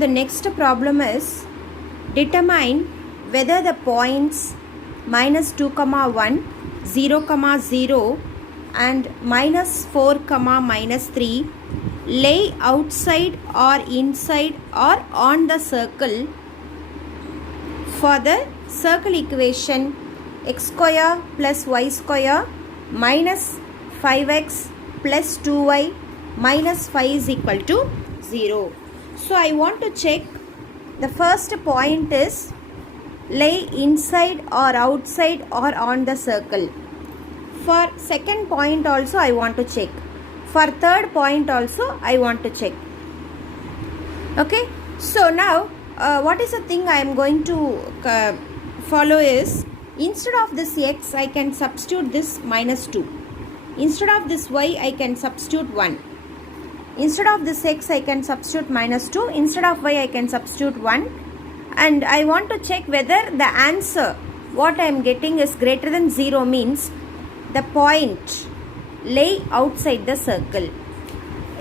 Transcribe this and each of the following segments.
the next problem is determine whether the points minus 2 comma 1, 0 comma 0 and minus 4 comma minus 3 lay outside or inside or on the circle for the circle equation x square plus y square minus 5x plus 2y minus 5 is equal to 0. So I want to check the first point is lay inside or outside or on the circle. For second point also I want to check. For third point also I want to check. Okay. So now what is the thing I am going to follow is, instead of this x I can substitute this minus 2. Instead of this y I can substitute 1. Instead of this x I can substitute minus 2. Instead of y I can substitute 1. And I want to check whether the answer what I am getting is greater than 0, means the point lay outside the circle.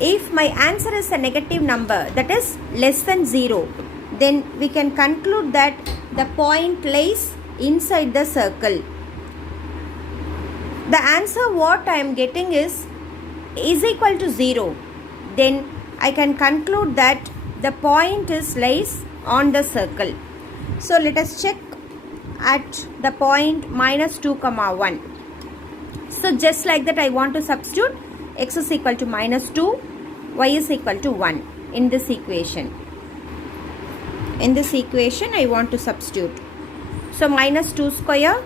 If my answer is a negative number, that is less than 0, then we can conclude that the point lays inside the circle. The answer what I am getting is equal to 0. Then I can conclude that the point is lays on the circle. So let us check at the point minus 2 comma 1. So just like that I want to substitute x is equal to minus 2, y is equal to 1 in this equation. In this equation I want to substitute. So minus 2 square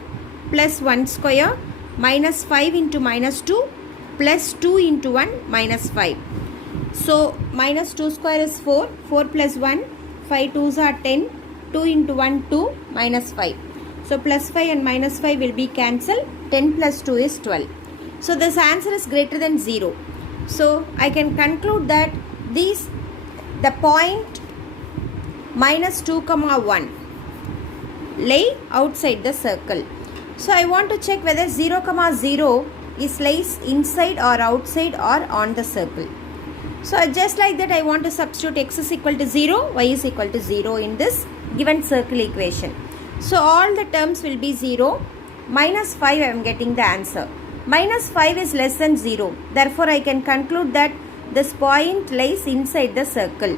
plus 1 square minus 5 into minus 2 plus 2 into 1 minus 5. So minus 2 square is 4, 4 plus 1, 5 2s are 10, 2 into 1 2 minus 5. So plus 5 and minus 5 will be cancelled, 10 plus 2 is 12. So this answer is greater than 0. So I can conclude that the point minus 2 comma 1 lay outside the circle. So I want to check whether 0 comma 0 is lays inside or outside or on the circle. So just like that I want to substitute x is equal to 0, y is equal to 0 in this given circle equation. So all the terms will be 0. Minus 5 I am getting the answer. Minus 5 is less than 0. Therefore I can conclude that this point lays inside the circle.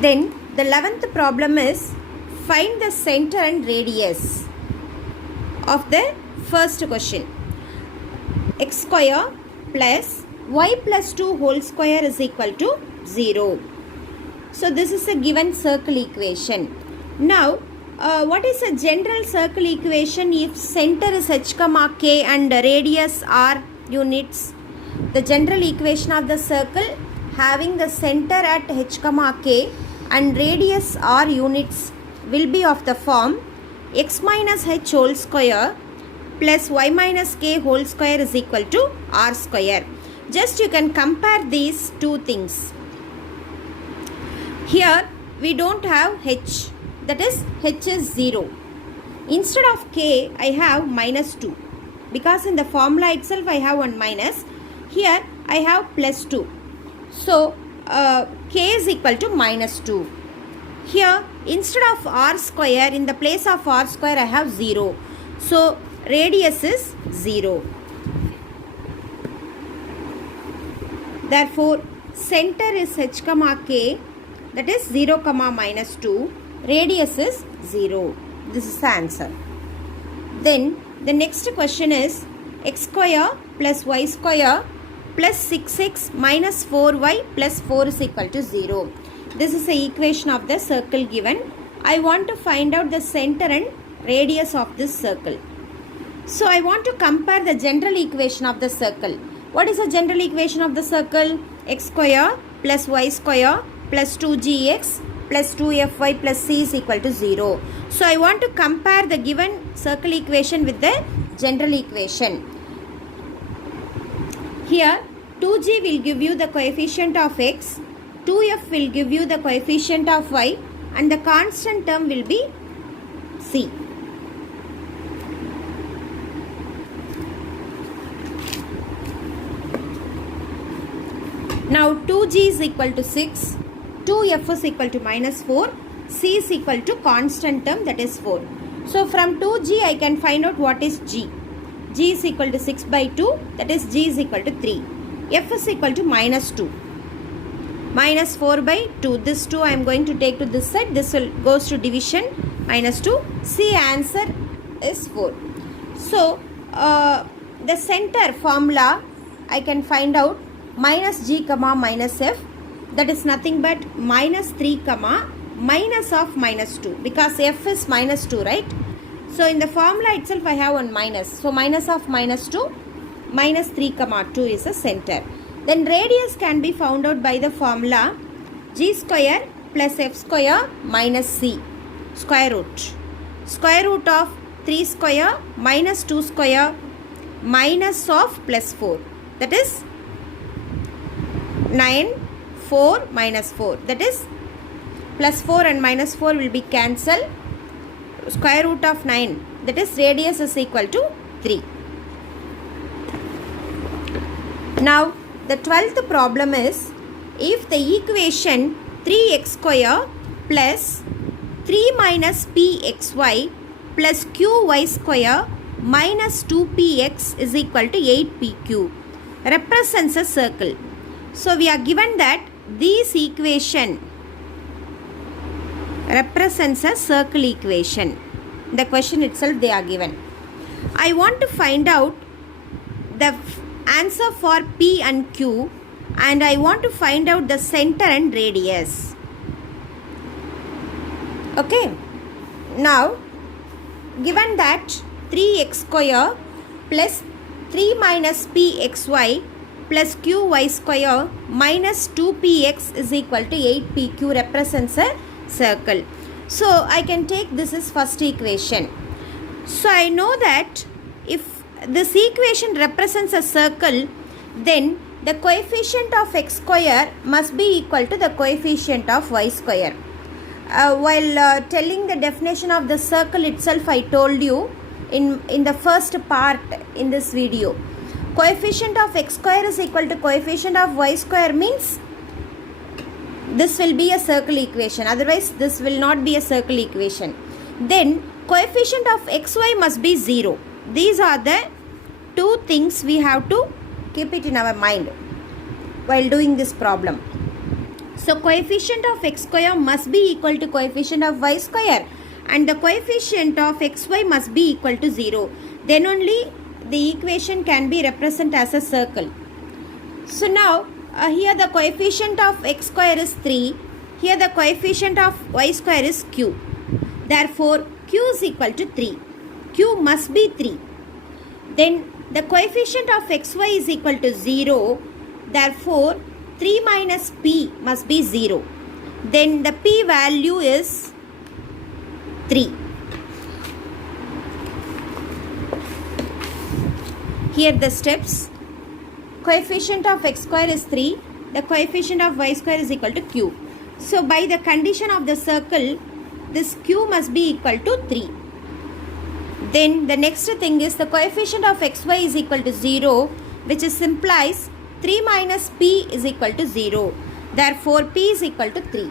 Then the 11th problem is, find the center and radius of the first question. X square plus y plus 2 whole square is equal to 0. So this is a given circle equation. Now what is a general circle equation if center is h comma k and radius are units? The general equation of the circle having the center at h comma k and radius are units will be of the form x minus h whole square plus y minus k whole square is equal to r square. Just you can compare these two things. Here we don't have h, that is h is 0. Instead of k I have minus 2, because in the formula itself I have one minus. Here I have plus 2. So k is equal to minus 2. Here instead of r square, in the place of r square I have 0. So radius is 0. Therefore center is h comma k, that is 0 comma minus 2. Radius is 0. This is the answer. Then the next question is x square plus y square plus 6x minus 4y plus 4 is equal to 0. This is the equation of the circle given. I want to find out the center and radius of this circle. So I want to compare the general equation of the circle. What is the general equation of the circle? X square plus y square plus 2gx plus 2fy plus c is equal to 0. So I want to compare the given circle equation with the general equation. Here 2g will give you the coefficient of x, 2f will give you the coefficient of y, and the constant term will be c. Now 2g is equal to 6, 2f is equal to minus 4, c is equal to constant term, that is 4. So from 2g I can find out what is g. G is equal to 6 by 2, that is g is equal to 3. F is equal to minus 2. Minus 4 by 2. This 2 I am going to take to this side. This will goes to division. Minus 2. C answer is 4. So the center formula I can find out minus g comma minus f. That is nothing but minus 3 comma minus of minus 2. Because f is minus 2, right? So in the formula itself I have one minus. So minus of minus 2, minus 3 comma 2 is the center. Then radius can be found out by the formula g square plus f square minus c square root. Square root of 3 square minus 2 square minus of plus 4. That is 9, 4 minus 4. That is plus 4 and minus 4 will be cancelled. Square root of 9. That is radius is equal to 3. Now the 12th problem is, if the equation 3x square plus 3 minus pxy plus qy square minus 2px is equal to 8pq represents a circle. So we are given that this equation represents a circle equation. The question itself they are given. I want to find out the answer for P and Q, and I want to find out the center and radius. Okay. Now, given that 3x square plus 3 minus pxy plus qy square minus 2px is equal to 8pq represents a circle. So, I can take this as first equation. So, I know that if this equation represents a circle, then the coefficient of x square must be equal to the coefficient of y square. While telling the definition of the circle itself, I told you in the first part in this video. Coefficient of x square is equal to coefficient of y square means this will be a circle equation. Otherwise, this will not be a circle equation. Then coefficient of xy must be 0. These are the two things we have to keep it in our mind while doing this problem. So coefficient of x square must be equal to coefficient of y square, and the coefficient of xy must be equal to 0. Then only the equation can be represented as a circle. So now here the coefficient of x square is 3. Here the coefficient of y square is q. Therefore q is equal to 3. Q must be 3. Then the coefficient of xy is equal to 0. Therefore 3 minus p must be 0. Then the p value is 3. Here the steps. Coefficient of x square is 3. The coefficient of y square is equal to q. So by the condition of the circle, this q must be equal to 3. Then the next thing is the coefficient of xy is equal to 0, which implies 3 minus p is equal to 0. Therefore p is equal to 3.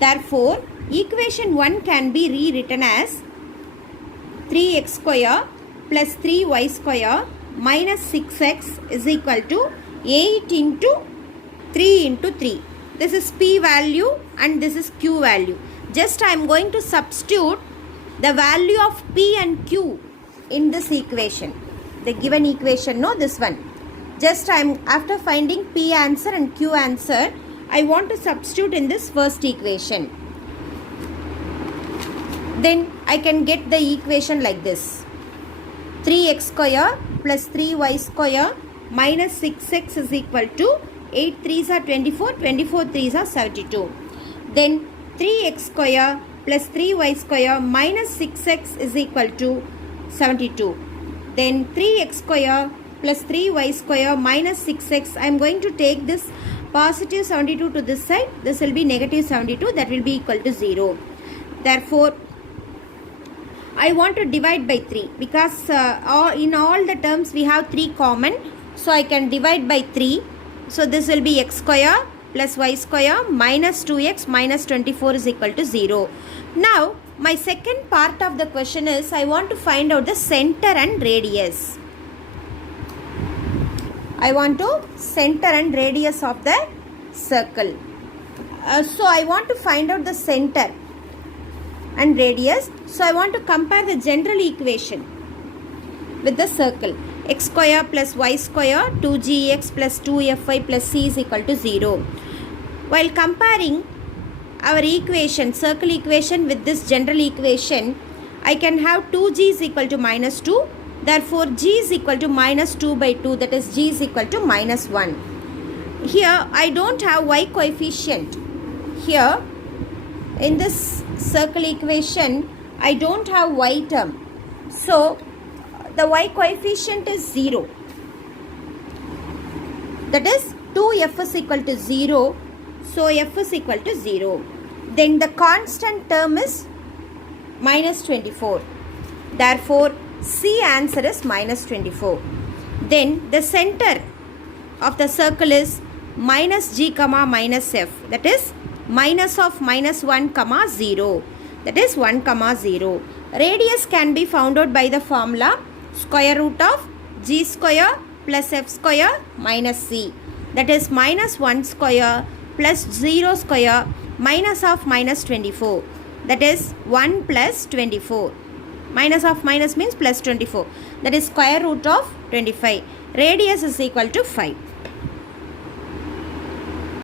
Therefore equation 1 can be rewritten as 3x square plus 3y square minus 6x is equal to 8 into 3 into 3. This is p value and this is q value. Just I am going to substitute the value of p and q in this equation. The given equation, no, this one. Just I am after finding p answer and q answer, I want to substitute in this first equation. Then I can get the equation like this. 3x square plus 3y square minus 6x is equal to 8 3s are 24, 24 3s are 72. Then 3x square plus 3y square minus 6x is equal to 72. Then 3x square plus 3y square minus 6x. I am going to take this positive 72 to this side. This will be negative 72. That will be equal to 0. Therefore, I want to divide by 3 because in all the terms we have 3 common. So I can divide by 3. So this will be x square plus y square minus 2x minus 24 is equal to 0. Now my second part of the question is I want to find out the center and radius. I want to center and radius of the circle. So I want to find out the center and radius. So I want to compare the general equation with the circle. X square plus y square 2gx plus 2fy plus c is equal to 0. While comparing our equation, circle equation with this general equation, I can have 2g is equal to minus 2. Therefore, g is equal to minus 2 by 2, that is g is equal to minus 1. Here, I don't have y coefficient. Here, in this circle equation, I don't have y term. So, the y coefficient is 0. That is 2f is equal to 0. So, f is equal to 0. Then the constant term is minus 24. Therefore, C answer is minus 24. Then the center of the circle is minus g comma minus f. That is minus of minus 1 comma 0. That is 1 comma 0. Radius can be found out by the formula square root of g square plus f square minus c. That is minus 1 square plus 0 square minus of minus 24. That is 1 plus 24. Minus of minus means plus 24. That is square root of 25. Radius is equal to 5.